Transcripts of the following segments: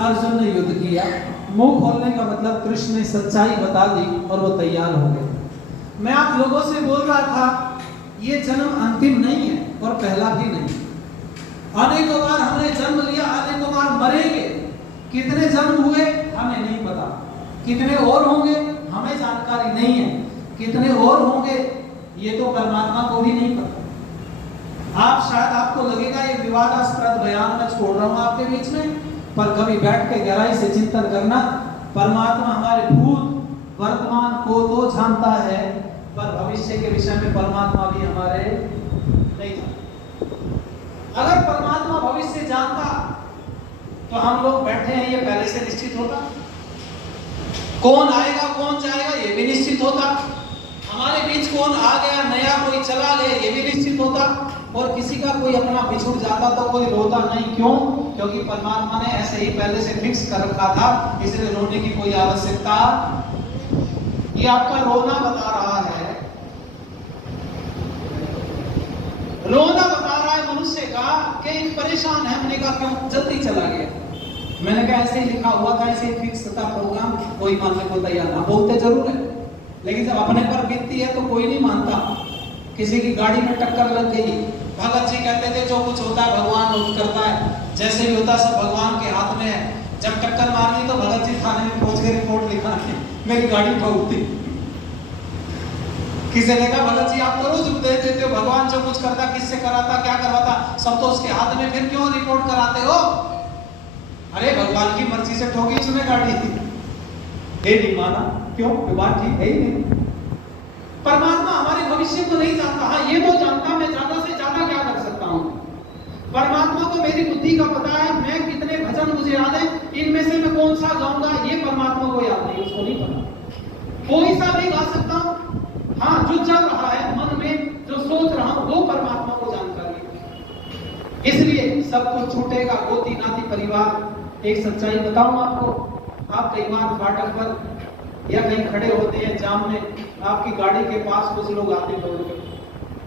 अर्जुन ने युद्ध किया। मुंह खोलने का मतलब कृष्ण ने सच्चाई बता दी और वो तैयार हो गए। मैं आप लोगों से बोल रहा था ये जन्म अंतिम नहीं है और पहला भी नहीं। अनेकों बार हमने जन्म लिया, अनेकों बार मरेंगे। कितने जन्म हुए हमें नहीं पता, कितने और होंगे हमें जानकारी नहीं है, कितने और होंगे ये तो परमात्मा को भी नहीं पता। आप शायद आपको लगेगा ये विवादास्पद बयान मैं छोड़ रहा हूं आपके बीच में, पर कभी बैठ के गहराई से चिंतन करना। परमात्मा हमारे भूत वर्तमान को तो जानता है, पर भविष्य के विषय में परमात्मा भी हमारे नहीं जानता। अगर परमात्मा भविष्य जानता तो हम लोग बैठे हैं ये पहले से निश्चित होता। कौन आएगा कौन जाएगा ये भी निश्चित होता। हमारे बीच कौन आ गया नया, कोई चला गया ये भी निश्चित होता। और किसी का कोई अपना बिछुड़ जाता तो कोई रोता नहीं। क्यों? क्योंकि परमात्मा ने ऐसे ही पहले से फिक्स कर रखा था, इसलिए रोने की कोई आवश्यकता। ये आपका रोना बता रहा है, रोना बता रहा है मनुष्य का कि परेशान है। हमने कहा क्यों जल्दी चला गया। मैंने कहा ऐसे ही लिखा हुआ था, ऐसे ही फिक्स था प्रोग्राम, कोई मानने को तैयार ना। बोलते जरूर है लेकिन जब अपने पर बीतती है तो कोई नहीं मानता। किसी की गाड़ी में टक्कर लग गई, भगत जी कहते थे जो कुछ होता है भगवान करता है, जैसे भी होता सब भगवान के हाथ में है। जब टक्कर मारनी तो भगत जी थाने में पहुंच के रिपोर्ट लिखा के मेरी गाड़ी ठोकती। किसी ने कहा भगत जी आप तो रोज उपदेश देते हो, भगवान जो कुछ करता किससे कराता क्या करवाता सब तो उसके हाथ में, फिर क्यों रिपोर्ट कराते हो? अरे भगवान की मर्जी से ठोकी उसने गाड़ी थी, ये नहीं माना। क्यों? बात ठीक है ही नहीं। परमात्मा हमारे भविष्य को नहीं जानता। हाँ ये तो जानता मैं ज्यादा से ज्यादा क्या कर सकता हूँ। परमात्मा को मेरी बुद्धि का पता है, मैं कितने भजन मुझे याद है, इनमें से मैं कौन सा गाऊंगा ये परमात्मा को याद नहीं, उसको नहीं पता। कोई सा भी गा सकता हूँ। हाँ जो चल रहा है मन में, जो सोच रहा हूं वो परमात्मा को जानकारी है। इसलिए सब कुछ छूटेगा, गोती नाती परिवार। एक सच्चाई बताऊं आपको, आप कई बार फाटक पर या कहीं खड़े होते हैं जाम में, आपकी गाड़ी के पास कुछ लोग आते दौड़ के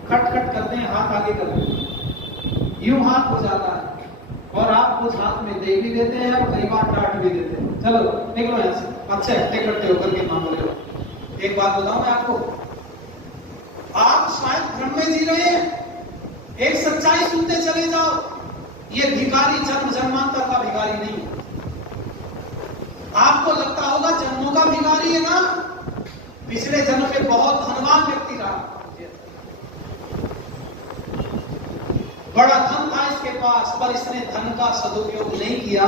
खट खट करते हैं, हाथ आगे करते हैं, यूं हाथ हो जाता है और आप कुछ हाथ में दे भी देते हैं और कई बार डांट भी देते हैं। चलो निकलो यहाँ से, अच्छा इकट्ठे होकर के मांग रहे हो। एक बात बताऊं मैं आपको, आप शायद भ्रम में जी रहे हैं। एक सच्चाई सुनते चले जाओ, ये भिखारी जन्म जन्मांतर का भिखारी नहीं है। आपको लगता होगा जन्मों का भिखारी है ना, पिछले जन्म में बहुत धनवान व्यक्ति रहा, बड़ा धन था इसके पास, पर इसने धन का सदुपयोग नहीं किया।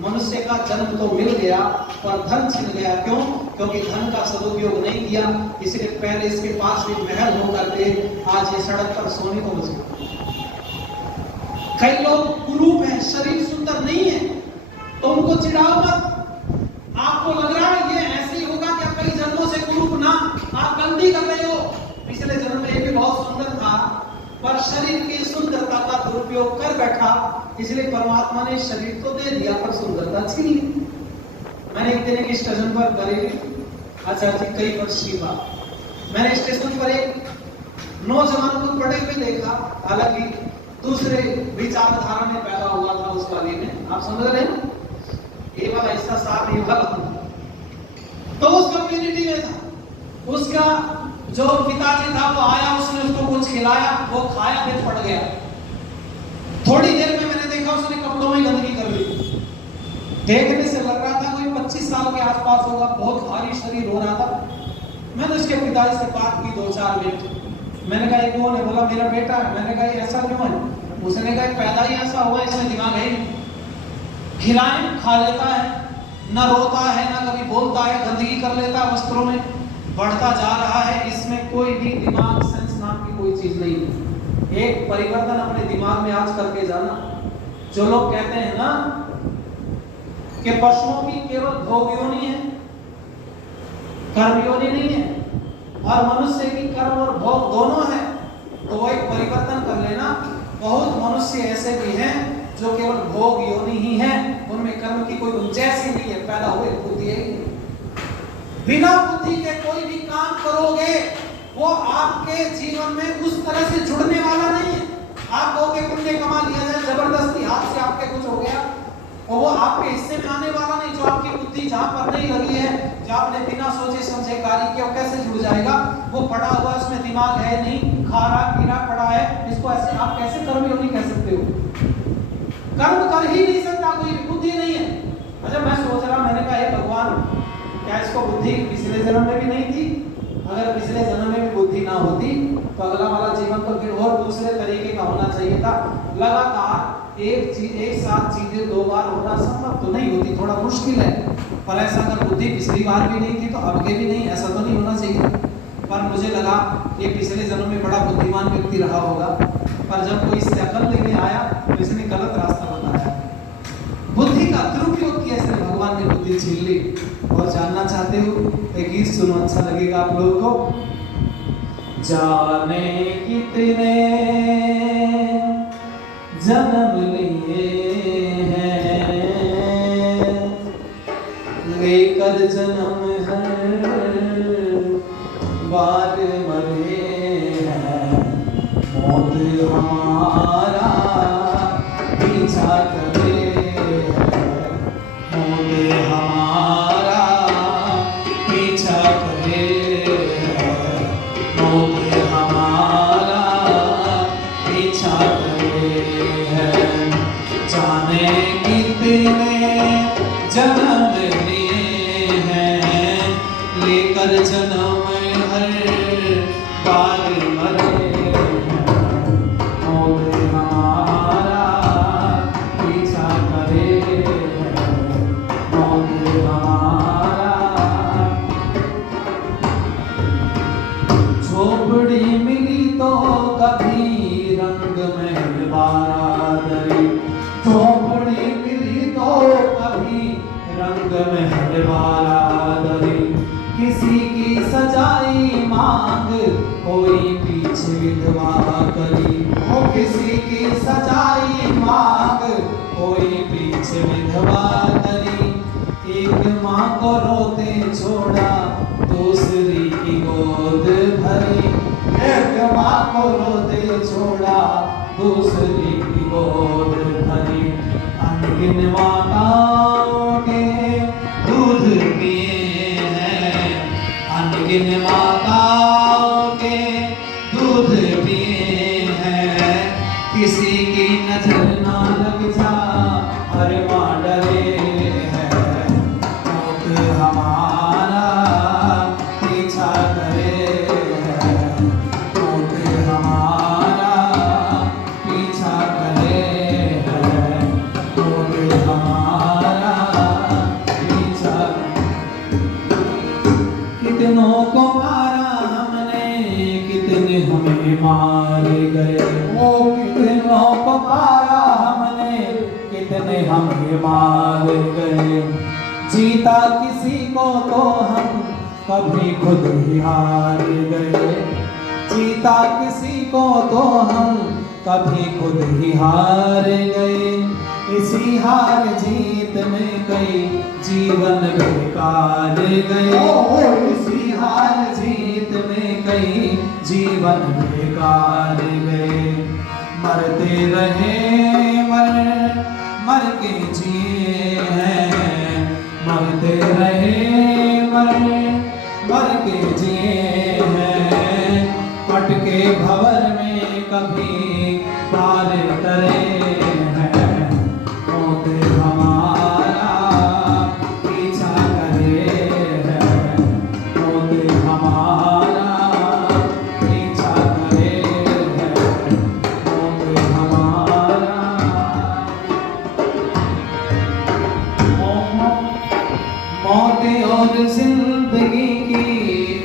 मनुष्य का जन्म तो मिल गया पर धन छिन गया। क्यों? क्योंकि धन का सदुपयोग नहीं किया। इसलिए पहले इसके पास भी महल हो करते, आज ये सड़क पर सोने को बच गया। कई लोग कुरूप हैं, शरीर सुंदर नहीं है, तो उनको चिढ़ाओ मत। आपको लग रहा है ये ऐसे ही होगा क्या? कई जन्मों से कुरूप ना, आप गलती कर रहे हो। पिछले जन्म में भी बहुत सुंदर था, पर शरीर की सुंदरता का दुरुपयोग कर बैठा, इसलिए परमात्मा ने शरीर तो दे दिया पर सुंदरता छीन ली। मैंने एक दिन एक स्टेशन पर बरेली, अच्छा जी कई वर्ष की बात, मैंने स्टेशन पर एक नौजवान को पड़े हुए देखा, हालांकि दूसरे विचारधारा में पैदा हुआ था उस वाली में, आप समझ रहे हैं, ये वाला हिस्सा साफ ये वाला तो उस कम्युनिटी में था। उसका जो पिताजी था वो आया, उसने उसको कुछ खिलाया, वो खाया, फिर पड़ गया। थोड़ी देर में मैंने देखा उसने कपड़ों में गंदगी कर ली। देखने से लग रहा था कोई 25 साल के आसपास होगा, बहुत भारी शरीर हो रहा था। मैंने उसके पिताजी से बात की 2-4 मिनट। मैंने कहा ये कौन है? बोला मेरा बेटा है। मैंने कहा ये ऐसा क्यों है? उसने कहा पैदा ही ऐसा हुआ, इसमें दिमाग है ही। खिलाएं खा लेता है, न रोता है न कभी बोलता है, गंदगी कर लेता है वस्त्रों में, बढ़ता जा रहा है, इसमें कोई भी दिमाग सेंस नाम की कोई चीज नहीं है। एक परिवर्तन अपने दिमाग में आज करके जाना। जो लोग कहते हैं ना कि पशुओं की केवल भोग योनि है, कर्म योनि नहीं है, और मनुष्य की कर्म और भोग दोनों है, तो वो एक परिवर्तन कर लेना। बहुत मनुष्य ऐसे भी हैं जो केवल भोग योनि ही है, उनमें कर्म की कोई गुंजाइश ही नहीं है, पैदा हुए बुद्धि है। बिना बुद्धि के कोई भी काम करोगे वो आपके जीवन में उस तरह से जुड़ने वाला नहीं है। आप कहोगे पुण्य कमा लिया जाए, जबरदस्ती हाथ से आपके कुछ हो गया, और वो आपके हिस्से में आने वाला नहीं। जो आपकी बुद्धि जहां पर नहीं लगी है, जो आपने बिना सोचे समझे कार्य किया, कैसे जुड़ जाएगा? वो पड़ा हुआ है, उसमें दिमाग है नहीं, खा रहा पीरा पड़ा है, इसको ऐसे आप कैसे कर्मयोगी कह सकते हो? कर्म कर ही नहीं सकता कोई, बुद्धि नहीं है। अच्छा मैं सोच रहा, मैंने कहा हे भगवान, क्या इसको बुद्धि पिछले जन्म में भी नहीं थी? अगर पिछले जन्म में भी बुद्धि ना होती तो अगला वाला जीवन तो फिर और दूसरे तरीके का होना चाहिए था। लगातार एक साथ चीजें दो बार होना संभव तो नहीं होती, थोड़ा मुश्किल है। पर ऐसा अगर बुद्धि पिछली बार भी नहीं थी तो अब के भी नहीं, ऐसा तो नहीं होना चाहिए। पर मुझे लगा ये पिछले जन्म में बड़ा बुद्धिमान व्यक्ति रहा होगा, पर जब कोई इससे अकल लेने आया तो इसने गलत रास्ता बताया, बुद्धि का दुरुपयोग किया, इसने भगवान ने बुद्धि छीन ली। और जानना चाहते हो? एक गीत सुनो, अच्छा लगेगा आप लोगों को। जाने कितने जन्म लिए हैं, लेकर जन्म हर बार मरे हैं, मौत हमारा पीछा करे है, मौत हमारा पीछा करे है, मौत हमारा पीछा करे है। जाने कितने जन्म लिए हैं, लेकर जन्म हर बार मरे हैं, मौत हमारा पीछा करे है, मौत हमारा। झोपड़ी मिली तो कभी रंग में बारादरी, झोपड़ी मिली तो कभी रंग में बारादरी, किसी की सजाई मांग कोई पीछे विधवा करी, हो किसी की सजाई मांग कोई पीछे विधवा करी। एक माँ को रोते छोड़ा दूसरी की गोद भरी, एक माँ को रोते छोड़ा दूसरी की गोद भरी। अनगिन माताओं के दूध पिए हैं, अनगिन माताओं के दूध पिए हैं, किसी की नजर ना लग जा हर माँ डरे है, मौत हमारा पीछा करे है, मौत हमारा पीछा करे है, मौत हमारा पीछा। कितनों को मारा हमने, कितने हमें मार गए, वो कितनों को मारा हमने, कितने हमें मार गए। जीता किसी को तो हम कभी खुद ही हार गए, जीता किसी को तो हम कभी खुद ही हार गए। इसी हार जीत में कई जीवन बेकार गए, इसी हार जीत में कई जीवन बेकार गए। मरते रहे मर के जिए हैं, मरते रहे मर के जिए हैं, पटके भंवर में कभी पार करे हैं, मौत हमारा पीछा करे है, मौत हमारा पीछा करे है, मौत हमारा। मौत और जिंदगी की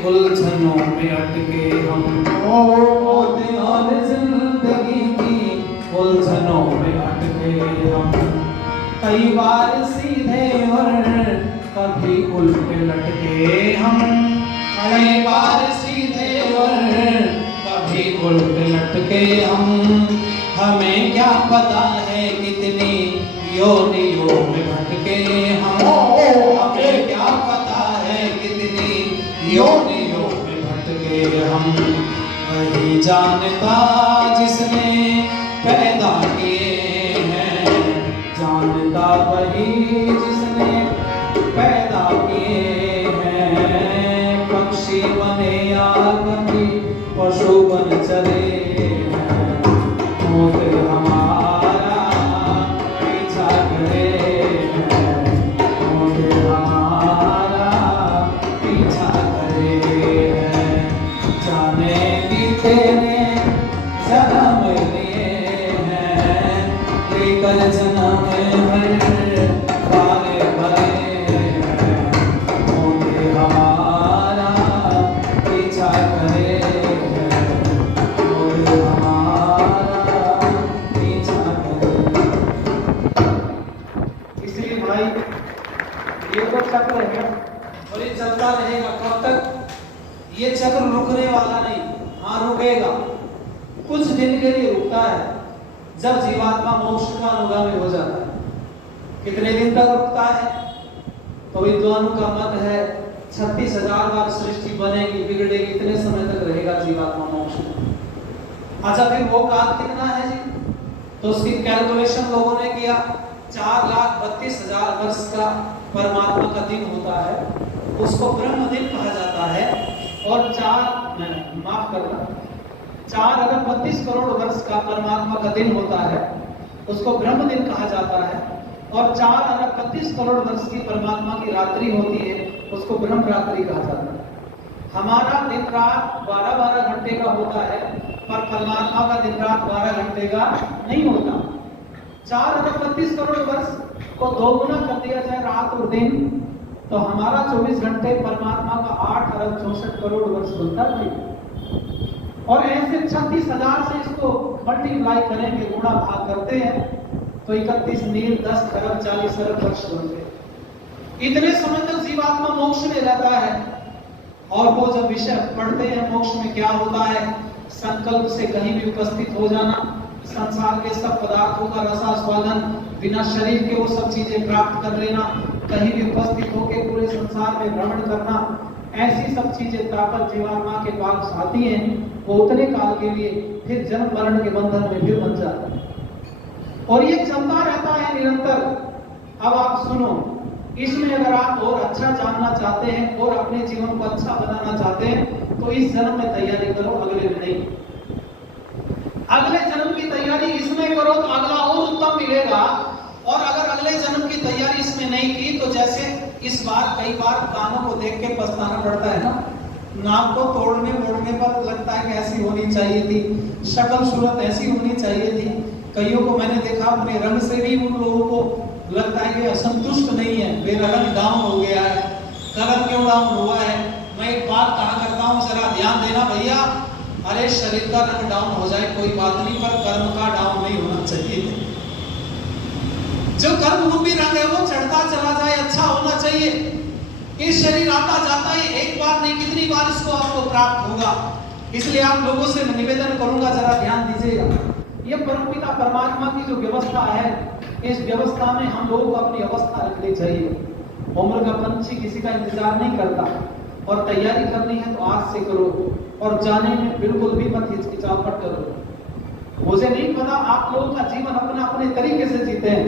उलझनों में अटके हम, मौत और जिंदगी की उलझनों में अटके हम। कई बार सीधे और कभी उल्टे लटके हम, कई बार सीधे और कभी उल्टे लटके हम। हमें क्या पता है कितनी योनियों में भटके हम, हमें क्या पता है कितनी योनियों में भटके हम। वही जानता जिसने पैदा किए हैं, जानता वही जिसने पैदा किए हैं, पक्षी बने या कभी पशु बन चले हैं, मौत हमारा पीछा करे है, मौत हमारा पीछा करे है। जाने भी तेरे जन्म लिए हैं, लेकर जन्म भर पाले भरे हैं, मौत हमारा पीछा करे है, मौत हमारा पीछा करे। इसलिए भाई ये तो चक्र है और ये चलता रहेगा कब तक? ये चक्र रुकने वाला नहीं। हाँ रुकेगा, कुछ दिन के लिए रुकता है जब जीवात्मा मोक्ष का अनुगामी हो जाता है। कितने दिन तक रुकता है? तो विद्वानों का मत है 36,000 बार सृष्टि बनेगी बिगड़ेगी, इतने समय तक रहेगा जीवात्मा मोक्ष में। अच्छा फिर वो काल कितना है जी? तो उसकी कैलकुलेशन लोगों ने किया, 4,32,000 वर्ष का परमात्मा का दिन होता है, उसको ब्रह्म दिन कहा जाता है। और 4,32 करोड़ वर्ष का परमात्मा का दिन होता है, उसको ब्रह्म दिन कहा जाता है। और 4,32 करोड़ वर्ष की परमात्मा की रात्रि होती है, उसको ब्रह्म रात्रि कहा जाता है। हमारा दिन रात 12-12 घंटे का होता है, पर परमात्मा का दिन रात 12 घंटे का नहीं होता। 4,32 करोड़ वर्ष को 2 गुना कर दिया जाए रात और दिन, तो हमारा 24 घंटे परमात्मा का 8,64 करोड़ वर्ष बनता है। और ऐसे 36,000 से इसको मल्टीप्लाई करेंगे, गुणा भाग करते हैं, तो 31 नील 10 खरब 40 अरब वर्ष बनते। इतने समय तक जीवात्मा मोक्ष में रहता है। और वो जब विषय पढ़ते हैं मोक्ष में क्या होता है, संकल्प से कहीं भी उपस्थित हो जाना, संसार के सब पदार्थों का रसास्वादन, बिना शरीर के वो सब चीजें प्राप्त कर लेना, कहीं भी उपस्थित होकर पूरे संसार में भ्रमण करना, ऐसी सब चीजें ताकत जीवात्मा के पास आती हैं। वो उतने काल के लिए फिर जन्म मरण के बंधन में फिर बन जाता है और ये चलता रहता है निरंतर। अब आप सुनो, इसमें अगर आप और अच्छा जानना चाहते हैं और अपने जीवन को अच्छा बनाना चाहते हैं तो इस जन्म में तैयारी करो, अगले में नहीं। अगले जन्म की तैयारी इसमें करो तो अगला और उत्तम मिलेगा। और अगर अगले जन्म की तैयारी इसमें नहीं की तो जैसे इस बार कई बार कानों को देख के पछताना पड़ता है ना, नाक को तोड़ने मोड़ने पर लगता है कि ऐसी होनी चाहिए थी, शक्ल सूरत ऐसी होनी चाहिए थी। कईयों को मैंने देखा अपने रंग से भी उन लोगों को लगता है कि असंतुष्ट नहीं है, मेरा रंग डाउन हो गया है। कलर क्यों डाउन हुआ है? मैं एक बात कहा करता हूँ, जरा ध्यान देना भैया, अरे शरीर का रंग डाउन हो जाए कोई बात नहीं, पर कर्म का डाउन नहीं होना चाहिए। जो कर्म रूपी रंग है वो चढ़ता चला जाए, अच्छा होना चाहिए। ये शरीर आता जाता है, एक बार नहीं कितनी बार इसको आपको प्राप्त होगा। इसलिए आप लोगों से मैं निवेदन करूंगा, जरा ध्यान दीजिएगा। ये परमपिता परमात्मा की जो व्यवस्था है, इस व्यवस्था में हम लोगों को अपनी अवस्था रखनी चाहिए। उम्र का पंछी किसी का इंतजार नहीं करता और तैयारी करनी है तो आज से करो और जाने में बिल्कुल भी मत हिचकिचाहट करो। मुझे नहीं पता आप लोगों का जीवन अपने अपने तरीके से जीते हैं,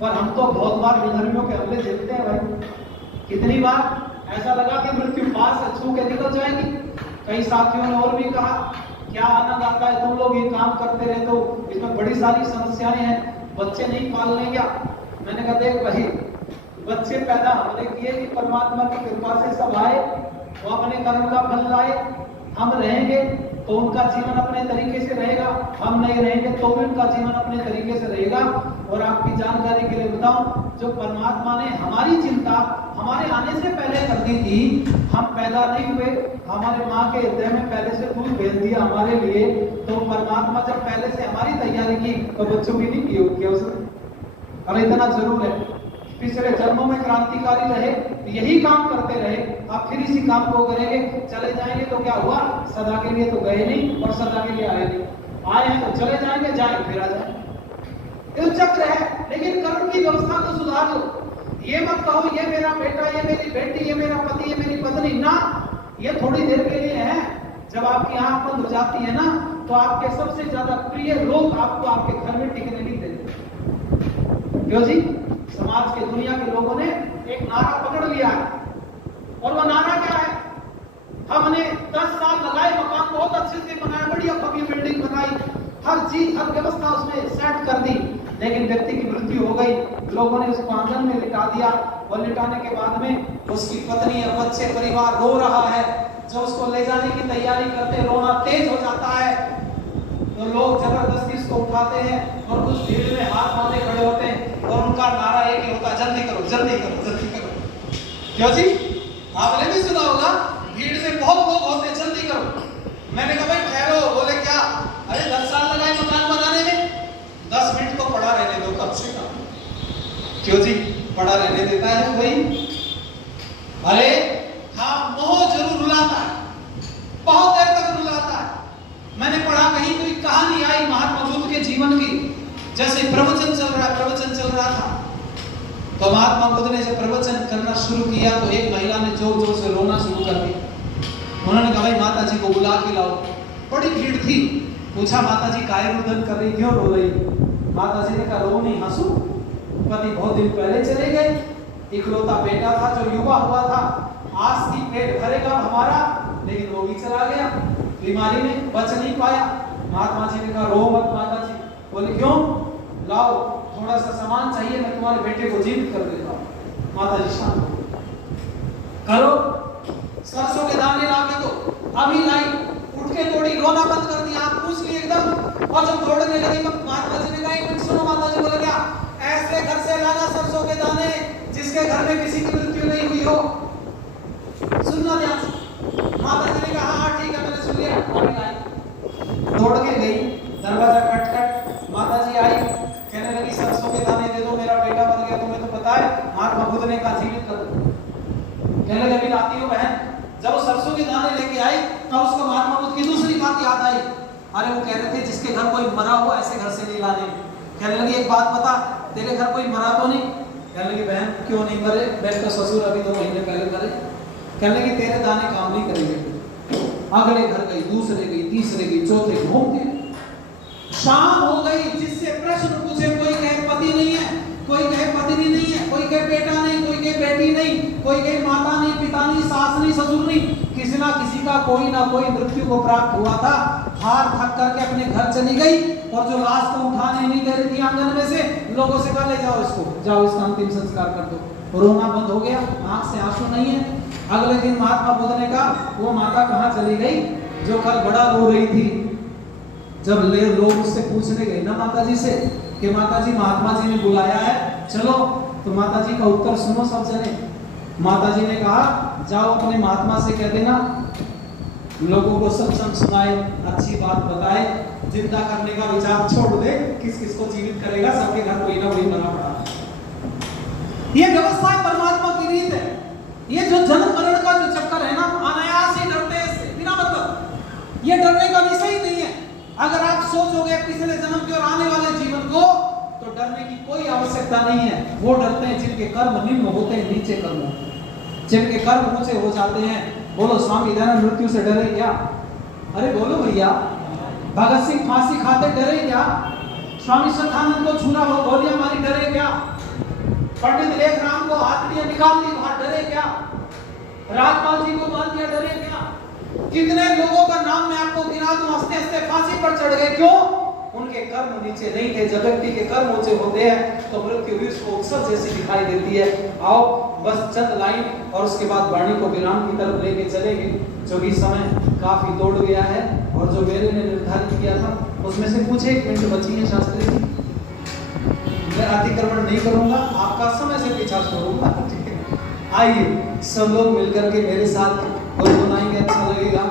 पर हम तो बहुत बार विधर्मियों के हमले झेलते हैं भाई। कितनी बार ऐसा लगा कि मृत्यु पास से छू के निकल जाएगी। कई साथियों ने और भी कहा, क्या आनंद आता है तुम लोग ये काम करते रहे, तो इसमें बड़ी सारी समस्याएं हैं, बच्चे नहीं पाल लेंगे। मैंने कहा देख भाई, बच्चे पैदा हमने किए कि परमात्मा की कृपा से सब आए, वो अपने कर्म का फल लाए। हम रहेंगे तो उनका जीवन अपने तरीके से रहेगा, हम नहीं रहेंगे तो भी उनका जीवन अपने तरीके से रहेगा। और आपकी जानकारी के लिए बताऊं, जो परमात्मा ने हमारी चिंता हमारे आने से पहले कर दी थी, हम पैदा नहीं हुए, हमारे माँ के हृदय में पहले से दूध भेज दिया हमारे लिए, तो परमात्मा जब पहले से हमारी तैयारी की तो बच्चों की नहीं की होगी उसने। अरे इतना जरूर है, पिछले जन्मों में क्रांतिकारी रहे, यही काम करते रहे, आप फिर इसी काम को करेंगे, चले जाएंगे तो क्या हुआ? सदा के लिए तो गए नहीं और सदा के लिए आए नहीं। आए हैं तो चले जाएंगे, जाए फिर आ जाए, ये चक्र है। लेकिन कर्म की व्यवस्था को सुधार लो। ये मत कहो ये मेरा बेटा, ये मेरी बेटी, ये मेरा पति, ये मेरी पत्नी, ना, ये थोड़ी देर के लिए है। जब आपकी आंख बंद हो जाती है ना, तो आपके सबसे ज्यादा प्रिय लोग आपको आपके घर में टिकने नहीं देते। क्यों जी? समाज के, दुनिया के लोगों ने एक नारा पकड़ लिया है, और वो नारा क्या है? हमने 10 साल लगाए, मकान बहुत अच्छे से बनाया, बढ़िया भव्य बिल्डिंग बनाई, हर चीज, हर व्यवस्था उसमें सेट कर दी, लेकिन व्यक्ति की मृत्यु हो गई, लोगों ने उसको आंगन में लिटा दिया, और लिटाने के बाद में उसकी पत्नी और बच्चे, परिवार रो रहा है। जब उसको ले जाने की तैयारी करते, रोना तेज हो जाता है, तो लोग जबरदस्ती उसको उठाते हैं और कुछ भीड़ में हाथ बांधे खड़े होते हैं, और उनका नारा एक ही होता है, जल्दी करो, जल्दी करो, जल्दी करो। क्यों जी? आपने भी सुना होगा, भीड़ में बहुत लोग होते हैं, जल्दी करो। मैंने कहा भाई ठहरो, बोले क्या? अरे 10 साल लगाए मकान बनाने में, 10 मिनट तो पड़ा रहने दो, कब से कम। क्यों जी? पड़ा रहने देता है भाई? अरे हाँ, मोह जरूर रुलाता है, बहुत देर तक रुलाता है। मैंने पढ़ा कहीं कोई कहानी आई महात्मा बुद्ध के जीवन की, जैसे प्रवचन चल रहा था, तो महात्मा बुद्ध ने जब प्रवचन करना शुरू किया तो एक महिला ने जोर जोर से रोना शुरू कर दिया। उन्होंने कहा भाई माता जी को बुला के लाओ। बड़ी भीड़ थी। पूछा माता जी काहे रुदन कर रही, क्यों रो रही? माता जी ने कहा रो नहीं, हंसू। पति बहुत दिन पहले चले गए, इकलौता बेटा था जो युवा हुआ था, आज की पेट भरेगा हमारा, लेकिन वो भी चला गया, बीमारी में बच नहीं पाया। महात्मा जी ने कहा रो मत माता जी। बोले क्यों? लाओ थोड़ा सा सामान चाहिए, मैं तुम्हारे बेटे को जीवित कर देता हूँ। माता जी शांत करो, सरसों के दाने ला के दो, अभी लाई, उठ के तोड़ी, रोना बंद कर दिया, आंख पूछ ली एकदम। और जब तोड़ने लगी महात्मा जी ने कहा एक मिनट सुनो। माता जी बोले क्या? ऐसे घर से लाना सरसों के दाने जिसके घर में किसी की मृत्यु नहीं हुई हो, सुनना ध्यान से। माता जी ने कहा हाँ ठीक है, मैंने सुन लिया, अभी लाई। दौड़ के गई, दरवाजा खटखट, माता जी आई, कहने लगी सरसों के दाने दे दो, मेरा बेटा बन गया, तुम्हें तो पता है। महात्मा बुद्ध ने कहा जीवित कर दो। कहने लगी लाती हो बहन। जब वो सरसों के दाने लेके आई तब उसको महात्मा बुद्ध की दूसरी बात याद आई। अरे वो कह रहे थे जिसके घर कोई मरा हो ऐसे घर से नहीं लाने। कहने लगी एक बात बता, तेरे घर कोई मरा तो नहीं? कहने लगी बहन क्यों नहीं मरे, मेरे तो ससुर अभी 2 महीने पहले मरे। कहने लगी तेरे दाने काम नहीं करेंगे। अगले घर गई, दूसरे गई, तीसरे गई, चौथे घूमती। शाम हो गई, जिससे प्रश्न पूछे कोई कहे पति नहीं है, कोई कहे पत्नी नहीं है, कोई कहे बेटा नहीं, कोई कहे बेटी नहीं, कोई कहे माता नहीं, पिता नहीं, सास नहीं, ससुर नहीं। किसी ना किसी का कोई ना कोई मृत्यु को प्राप्त हुआ था। हार थक करके अपने घर चली गई, और जो लाश को उठाने नहीं दे रही थी आंगन में से, लोगों से कहा ले जाओ इसको, जाओ इसका अंतिम संस्कार कर दो। रोना बंद हो गया, आंख से आंसू नहीं है। अगले दिन महात्मा बुद्ध ने कहा वो माता कहाँ चली गई जो कल बड़ा रो रही थी? जब लोग उससे पूछने गए ना माता जी से कि माता जी महात्मा जी ने बुलाया है चलो, तो माता जी का उत्तर सुनो सब जने। माता जी ने कहा जाओ अपने महात्मा से कह देना लोगों को सत्संग सुनाए, अच्छी बात बताए, जिंदा करने का विचार छोड़ दे, किस किस को जीवित करेगा, सबके घर कोई ना कोई मरा पड़ा। ये व्यवस्था परमात्मा की रीत है। ये जो जन्म मरण का जो चक्कर है ना, अनायास ही डरते हैं इससे, बिना मतलब। ये डरने का विषय ही नहीं है। अगर आप सोचोगे पिछले जन्म के और आने वाले जीवन को, तो डरने की कोई आवश्यकता नहीं है। वो डरते हैं जिनके कर्म निम्न होते हैं, नीचे कर्म होते हैं, जिनके कर्म ऊंचे हो जाते हैं। बोलो स्वामी दयानंद मृत्यु से डरे क्या? अरे बोलो भैया। भगत सिंह फांसी खाते डरे क्या? स्वामी शतानंद को छूना हो गोलियां मारी डरे क्या? पंडित लेखराम को हाथड़ियां निकाल दी वहां डरे क्या? राजपाल जी को मार दिया डरे क्या? कितने लोगों का नाम मैं आपको गिना दूं, हंसते हंसते फांसी पर चढ़ गए, क्यों? उनके कर्म नीचे नहीं थे। जब व्यक्ति के कर्म ऊंचे होते हैं तो मृत्यु भी उसको उत्सव जैसी दिखाई देती है। आओ बस चंद लाइन और उसके बाद वाणी को विराम की तरफ लेके चलेंगे, जो कि समय काफी दौड़ गया है और जो मेरे ने निर्धारित किया था उसमें से कुछ 1 मिनट बची है शास्त्री जी। मैं अतिक्रमण नहीं करूंगा, आपका समय से पीछा छोड़ूंगा। आइए सब लोग मिलकर के मेरे साथ गुनगुनाएंगे, अच्छा लगेगा।